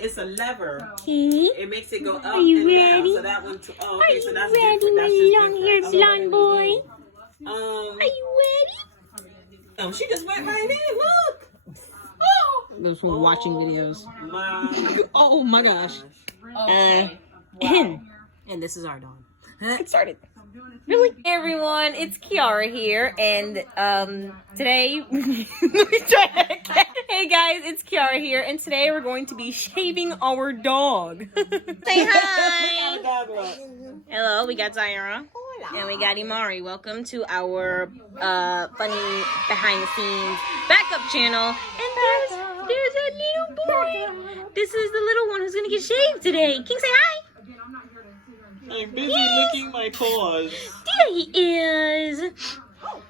It's a lever. See? It makes it go up Are you and ready? down. So that one. Oh, Are okay. you So that's ready, different. That's my just long-haired different. blonde boy? Are you ready? Oh, she just went right in. Look. Those who are watching videos. My. Oh my gosh. Okay. Wow. And this is our dog. It started. Really? Hey everyone, it's Qiarah here, and today, hey guys, it's Qiarah here, and today we're going to be shaving our dog. Say hi! Hello, we got Ziyera, and we got Emari. Welcome to our funny behind-the-scenes backup channel, and there's a little boy. This is the little one who's gonna get shaved today. Can you say hi? I'm busy licking my paws. There he is.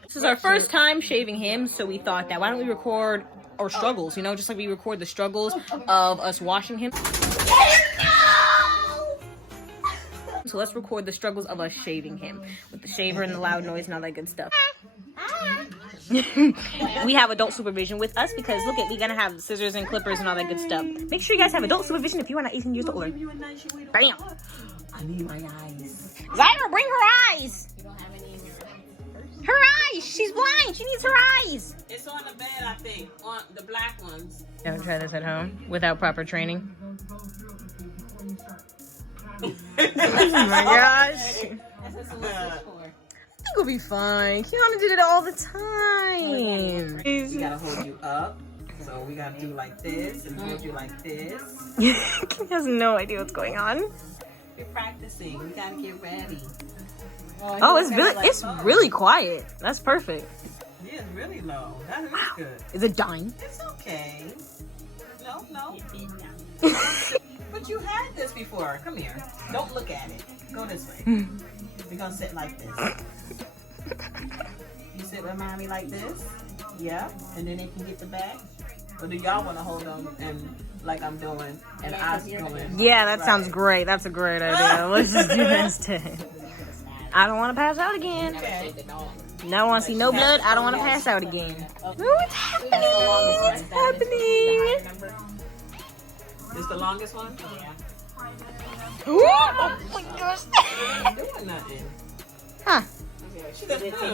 This is our first time shaving him, so we thought that why don't we record our struggles, you know, just like we record the struggles of us washing him. So let's record the struggles of us shaving him with the shaver and the loud noise and all that good stuff. We have adult supervision with us because look at, we're gonna have scissors and clippers and all that good stuff. Make sure you guys have adult supervision if you are not 18 years or older. Bam! I need my eyes. Ziyera, bring her eyes! Her eyes! She's blind! She needs her eyes! It's on the bed, I think. On the black ones. Don't try this at home without proper training. Oh my gosh. I think we'll be fine. Kiana did it all the time. We gotta hold you up. So we gotta do like this and hold you like this. He has no idea what's going on. We're practicing. We gotta get ready. Oh, it's really quiet. That's perfect. Yeah, it's really low. That is good. Is it dying? It's okay. No. But you had this before. Come here. Don't look at it. Go this way. We're gonna sit like this. You sit with mommy like this. Yeah. And then they can get the bag. Or do y'all want to hold them and like I'm doing and I doing? Yeah, that sounds great. That's a great idea. Let's just do this today. I don't want to pass out again. Okay. No, I want to see no blood. I don't want to pass out again. Oh, it's happening. It's happening. It's the longest one? Yeah. Oh my gosh. Doing nothing. Huh.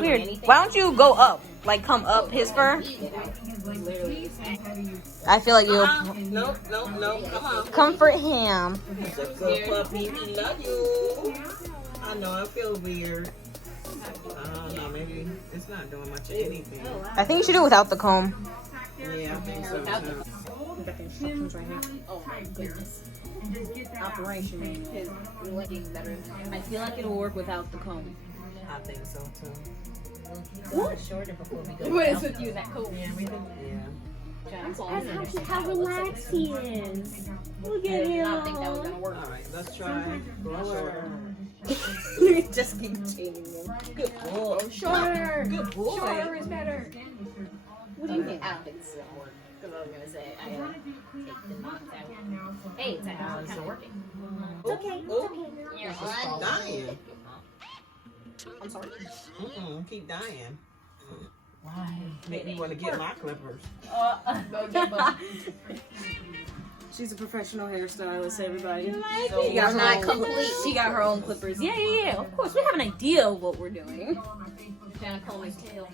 Weird. Why don't you go up? Like come up his fur? I feel like you'll Nope. Come on. comfort him. It's a good puppy. We love you. I know I feel weird. I don't know. Maybe it's not doing much of anything. I think you should do it without the comb. Yeah, I think so too. Got the instructions right here. Oh my goodness. Operation is looking better. I feel like it'll work without the comb. I think so too. Shorter before we go. What is with you that comb? Yeah. That's how relaxed he is. Look at him. I think that was gonna work. All right, let's try. Just keep changing him. Good boy. Shorter. Good boy. Shorter is better. What do you think? I don't think this is gonna work. Because I was gonna say I gotta take the knots out. Hey, it's actually kind of working. It's okay. It's okay. You're Dying. I'm sorry. Keep dying. Why? Make me want to get my clippers. Go get them. She's a professional hairstylist, everybody. So you're not complete. She got her own clippers. Yeah. Of course, we have an idea of what we're doing. Trying to comb his tail.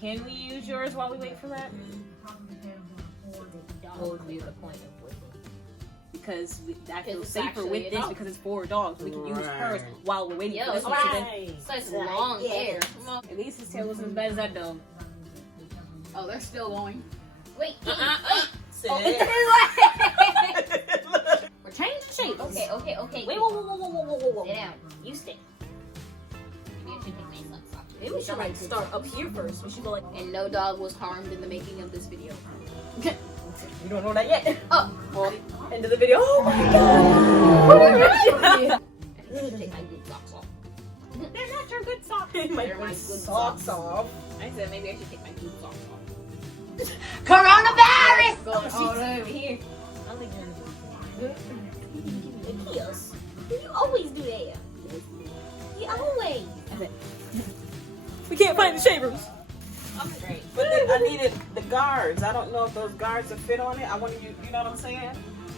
Can we use yours while we wait for that? What would be the point of with it? Because I feel It's safer actually with a this dog. because it's for dogs. We can use hers Right. while we're waiting Yo, for this it's one. So right. So it's long hair. At least his tail isn't as bad as that dog. Oh, they're still going. Wait. Sit. We're changing shapes. Okay. Wait, whoa. Sit down. You stay. Maybe I should take my socks off. Maybe we should like start up here first. We should go like. And no dog was harmed in the making of this video. We don't know that yet. Oh. Well, end of the video. Oh my god. I should take my good socks off. They're not your good socks. They're my good socks off. I said maybe I should take my good socks off. Coronavirus. Going all over here. Kios. You always do that. You always. We can't find the shavers. I'm great. But then I needed the guards. I don't know if those guards will fit on it. I want you know what I'm saying?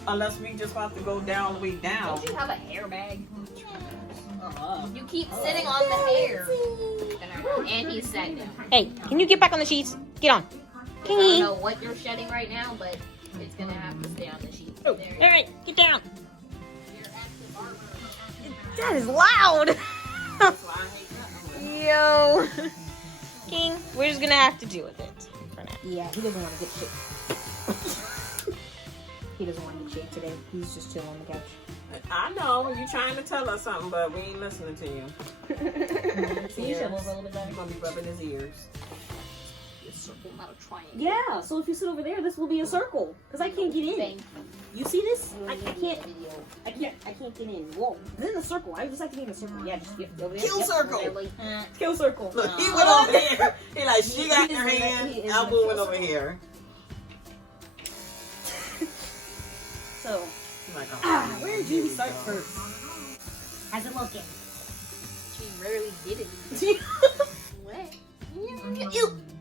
Unless we just have to go down the way down. Don't you have a hair bag? You keep sitting on the hair. And he's sat down. Hey, can you get back on the sheets? Get on. I don't know what you're shedding right now, but it's gonna have to stay on the sheet. All right, get down. That is loud. Yo. King, we're just gonna have to deal with it for now. Yeah, he doesn't want to get shit. He doesn't want to get shit today. He's just chilling on the couch. I know you're trying to tell us something, but we ain't listening to you. Can you shovel a little bit better? You're gonna be rubbing his ears. Circle, not a triangle. Yeah, so if you sit over there, this will be a circle. Because I can't get in. Thank You see this? I can't you. get in. Whoa. This is a circle. I just like to be in a circle. Yeah, just get over there. Kill circle. Kill circle. Look, he went over there. He like, she got her hand. Elbow went over here. So, Like, where did you start first? How's it looking? She rarely did it. What?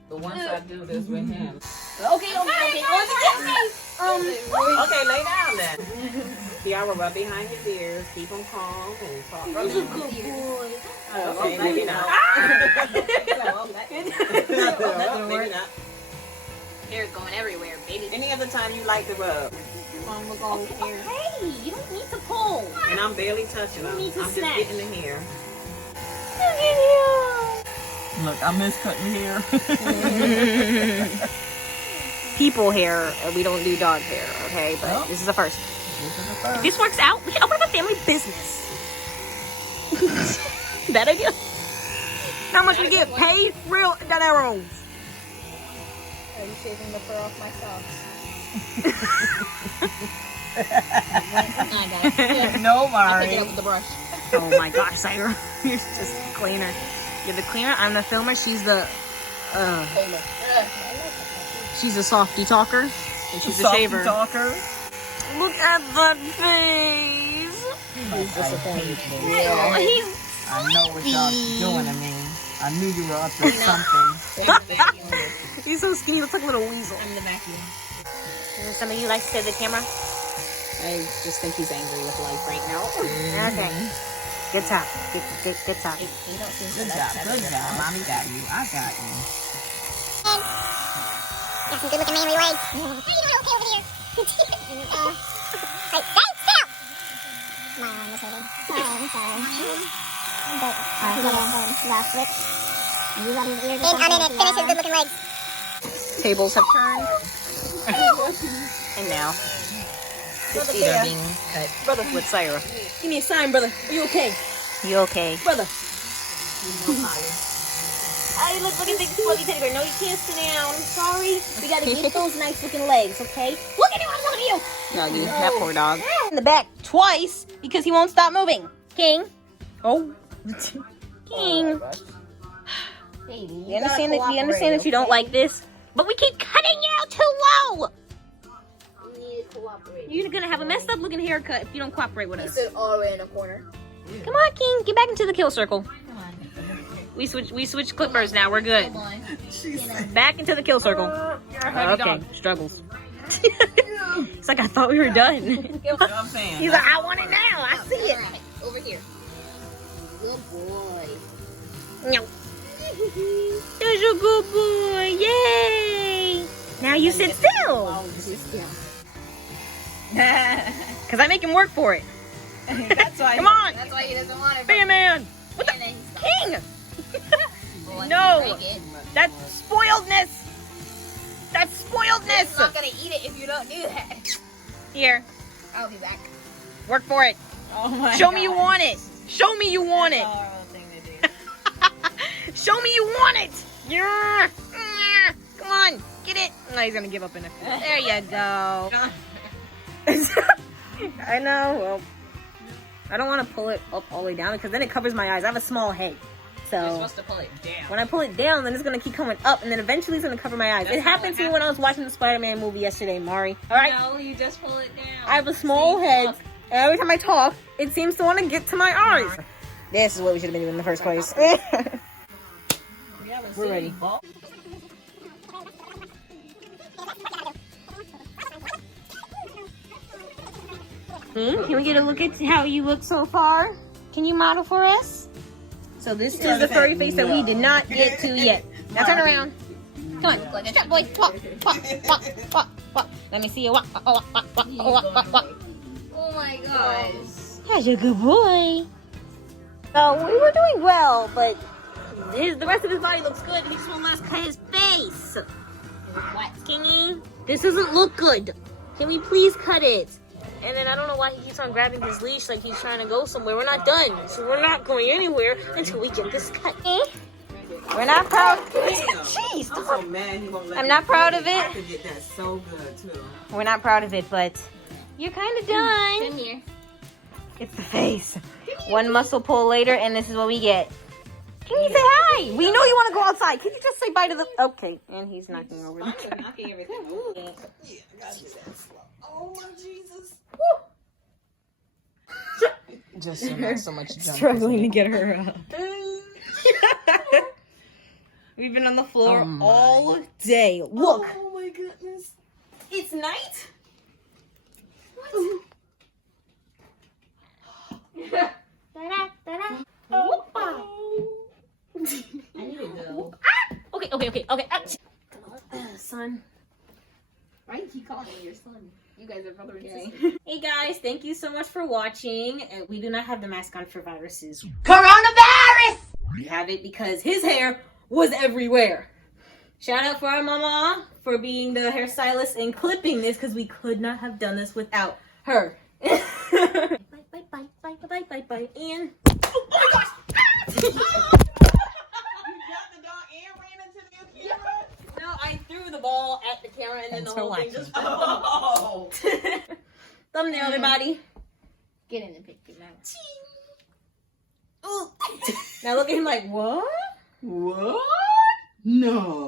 But once I do this with him. Okay. Okay, lay down then. Qiarah, rub behind his ears. Keep him calm and talk. Rub He's a him. good boy. Okay, maybe not. Maybe not. Hair's going everywhere, baby. Any other time you like to rub. Hey, you don't need to pull. And I'm barely touching him. You need to I'm just snatch. getting the hair. Look, I miss cutting hair. People hair, we don't do dog hair, okay? But Oh. this is the first. If this works out, we can open up a family business. Bad idea. How much we get paid? Real down our own. Are you shaving the fur off my socks? I got it. No, I pick it Mari. up with the brush. Oh my gosh, Ziyera. You're just a cleaner. You're the cleaner, I'm the filmer, she's the she's a softy talker, and she's a shaver. Talker. Look at that face. He's disappointed. Oh, he's I know what y'all doing to me. I knew you were up to something. he's so skinny, he looks like a little weasel. I'm the vacuum. Is there something you like to say to the camera? I just think he's angry with life right now. Okay. Good top. Good top. You don't seem Good job. Good job. Mommy got you. I got you. Got some good looking manly legs. Hey, you want to over here? Hey, stay still! My arm was hurting. Sorry, sorry. But, last switch. You rub his ears. I'm in it. Finish his good looking legs. Tables have turned. And now, the feet are being cut. Brother, with Ziyera. Give me a sign, brother. Are you okay? You okay? Brother. Hey, look at this fluffy teddy bear. No, you can't sit down. I'm sorry. We gotta get those nice looking legs, okay? Look at him, I'm looking at you. No, you, that poor dog. In the back twice because he won't stop moving. King. Oh. King. Baby, We understand that you don't like this, but we keep cutting you out too low. You need to cooperate. You're gonna have a messed up looking haircut if you don't cooperate with He us. stood all the way in a corner. Come on, King. Get back into the kill circle. Come on. We switch clippers now. We're good. Come on. Back into the kill circle. Okay. Struggles. It's like I thought we were done. You know what I'm saying? He's like, I want it now. I see it. Alright, over here. Good boy. No. There's a good boy. Yay. Now you sit still. Because I make him work for it. That's why. Come on. That's why he doesn't want it. Bam, man. What the? And then he's King. Well, No. break it. That's spoiledness. That's He's spoiledness. not gonna eat it if you don't do that. Here. I'll be back. Work for it. Oh my Show me you want it. Show me you want it. Show me you want it. Yeah. Come on. Get it. No, he's going to give up in a few. There you go. I know. Well, I don't want to pull it up all the way down because then it covers my eyes. I have a small head. You're So supposed to pull it down. when I pull it down, then it's going to keep coming up and then eventually it's going to cover my eyes. That's It happened to me when I was watching the Spider-Man movie yesterday, Mari. All right? No, you just pull it down. I have a small head. And every time I talk, it seems to want to get to my eyes. This is what we should have been doing in the first place. We're ready. Can we get a look at how you look so far? Can you model for us? So this is the furry face that we did not get to yet. Now turn around. Come on, like a strap boy. Walk, walk, walk, walk, walk. Let me see you walk, walk, walk, walk, walk, walk, walk, walk. Oh my gosh. That's a good boy. So we were doing well, but the rest of his body looks good. He just won't let us cut his face. What? Can you? This doesn't look good. Can we please cut it? And then I don't know why he keeps on grabbing his leash like he's trying to go somewhere. We're not done. So we're not going anywhere until we get this cut. We're not proud. Jeez, I'm so mad he won't let I'm me not proud do of I it. could get that so good too. We're not proud of it, but you're kind of done. Come here. It's the face. One muscle pull later, and this is what we get. Can you say hi? We know you want to go outside. Can you just say bye to the... Okay, and he's knocking over the... Knocking everything over. Yeah, I gotta do that slow. Oh my Jesus. Just so much junk. Struggling to get her up. We've been on the floor all day. Look. Oh my goodness. It's night. I need to go. Okay. Come on, son. Why do you keep calling me your son? You guys are brother and sister. Hey guys, thank you so much for watching. We do not have the mask on for viruses. Coronavirus! We have it because his hair was everywhere. Shout out for our mama for being the hairstylist and clipping this because we could not have done this without her. Bye. And oh my gosh! You got the dog and ran into the camera? No, I threw the ball at the camera and then the whole thing just fell. Oh. Thumbnail, everybody. Get in the picture now. Now look at him like, what? What? No.